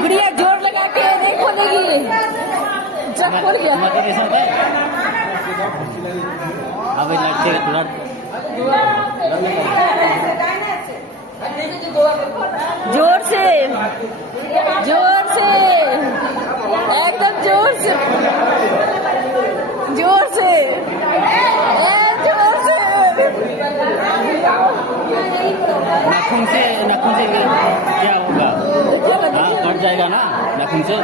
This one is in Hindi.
गुड़िया जोर लगा के नहीं खोलेगी, जब खोल गया अभी जोर से, जोर से, एकदम जोर से, जोर से, जोर से। नाखून से क्या होगा? हाँ, कट जाएगा ना नाखून से।